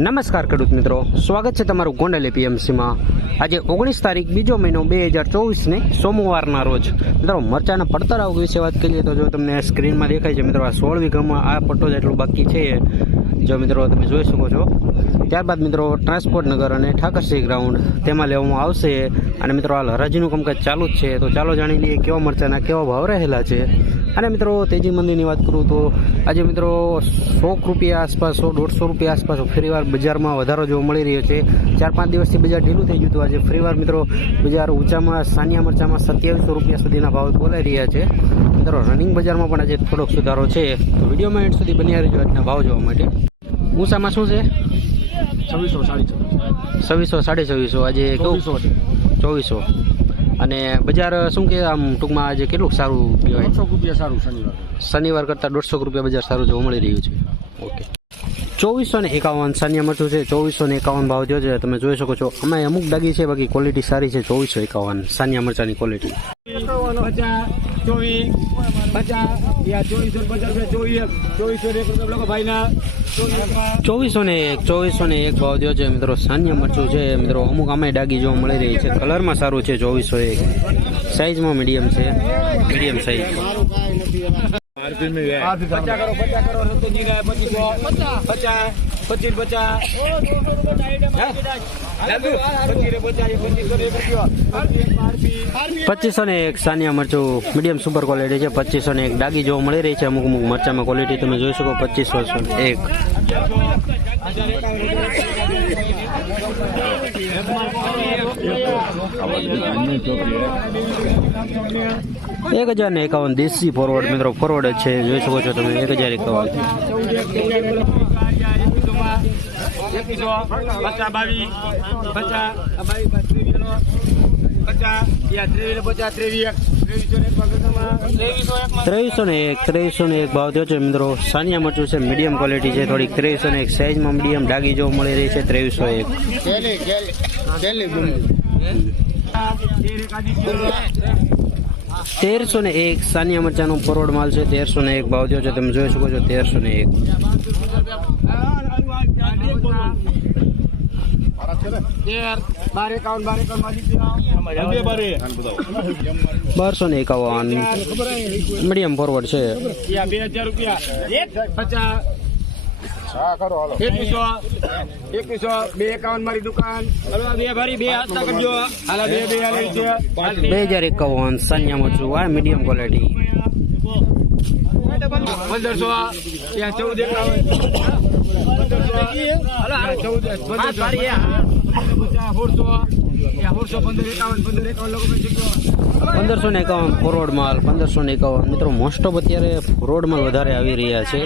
નમસ્કાર ખેડૂત મિત્રો. સ્વાગત છે તમારું ગોંડલ એપીએમસીમાં. આજે ઓગણીસ તારીખ, બીજો મહિનો, બે હજાર ચોવીસને સોમવારના રોજ. મિત્રો, મરચાના પડતર આવક વિશે વાત કરીએ તો જો તમને સ્ક્રીનમાં દેખાય છે, મિત્રો, આ સોળ વીઘામાં આ પટ્ટો જેટલું બાકી છે. જો મિત્રો, તમે જોઈ શકો છો. ત્યારબાદ મિત્રો, ટ્રાન્સપોર્ટ નગર અને ઠાકરસિંહ ગ્રાઉન્ડ તેમાં લેવામાં આવશે. અને મિત્રો, હાલ હરાજીનું કામકાજ ચાલુ જ છે. તો ચાલો જાણી લઈએ કેવા મરચાના કેવા ભાવ રહેલા છે. અને મિત્રો તેજી મંદિરની વાત કરું તો આજે મિત્રો સો રૂપિયા આસપાસ સો દોઢસો રૂપિયા આસપાસ ફરીવાર બજારમાં વધારો જોવા મળી રહ્યો છે. ચાર પાંચ દિવસથી બજાર ઢીલું થઈ ગયું હતું. આજે ફરીવાર મિત્રો બજાર ઊંચામાં સાનિયા મરચામાં સત્યાવીસો રૂપિયા સુધીના ભાવ બોલાઈ રહ્યા છે. મિત્રો રનિંગ બજારમાં પણ આજે થોડોક સુધારો છે. તો વિડીયોમાં એન્ડ સુધી બન્યા રહેજો આજના ભાવ જોવા માટે. ઊંચામાં શું છે? છવ્વીસો સાડી છવ્વીસો. સાડી છવ્વીસો. આજે ચોવીસો છે. ચોવીસો. અને બજાર શું કે આમ ટૂંકમાં આજે કેટલું સારું કહેવાય? દોઢસો રૂપિયા સારું શનિવાર. શનિવાર કરતાં દોઢસો રૂપિયા બજાર સારું જોવા મળી રહ્યું છે. ઓકે. ચોવીસો ને એકાવન સાનિયા મરચું છે ચોવીસો ને એકાવન ભાવ થયો છે. તમે જોઈ શકો છો અમે અમુક ડાગી છે બાકી ક્વોલિટી સારી છે ચોવીસો એકાવન સાનિયા મરચાની ક્વોલિટી ચોવીસ. પચાસ. યા ચોવીસો પચાસ ચોવીસ ચોવીસો એક લોકો ભાઈના ચોવીસો ને એક ચોવીસો ને એક ભાવ થયો છે મિત્રો. સાનિયા મરચું છે મિત્રો. અમુક અમે ડાગી જોવા મળી રહી છે. કલરમાં સારું છે ચોવીસો એક. સાઇઝમાં મીડિયમ છે. મીડિયમ સાઇઝ પચાસ કરો પચાસ કરો પચીસો પચાસ. પચીસ પચાસ. પચીસો ને એક સાનિયા મરચું મીડિયમ સુપર ક્વોલિટી છે, પચીસો ને એક ડાગી જોવા મળી રહી છે, અમુક અમુક મરચામાં ક્વોલિટી તમે જોઈ શકો, પચીસો એક. એક હજાર ને એકાવન દેશી ફોરવર્ડ મિત્રો ફોરવર્ડ છે, જોઈ શકો છો તમે, એક હજાર એકાવન. એકવીસો ત્રેવીસો ને એક, ત્રેવીસો ને એક ભાવ થયો છે મિત્રો. સાનિયા મરચું છે મીડિયમ ક્વોલિટી છે થોડીક. ત્રેવીસો ને એક સાઇઝમાં મીડિયમ ડાગી જોવા મળી રહી છે, ત્રેવીસો એક. તેરસો ને એક, સાનિયા મરચાનો પરોડ માલ છે, તેરસો ને એક ભાવ થયો છે. તમે જોઈ શકો છો, તેરસો ને એક બાર એકાવન બાર એકાવન બારસો ને એકાવન મીડિયમ ફોરવર્ડ છે બે હજાર એકાવન મારી દુકાન. બે છે હજાર એકાવન સાનિયા મરચું આ મીડિયમ ક્વોલિટી પંદરસો, ત્યાં ચૌદ એકાવન. પંદરસો ને એકાવન ફોરવર્ડ માલ, પંદરસો ને એકાવન. મિત્રો મોસ્ટ ઓફ અત્યારે ફોરવર્ડ માલ વધારે આવી રહ્યા છે.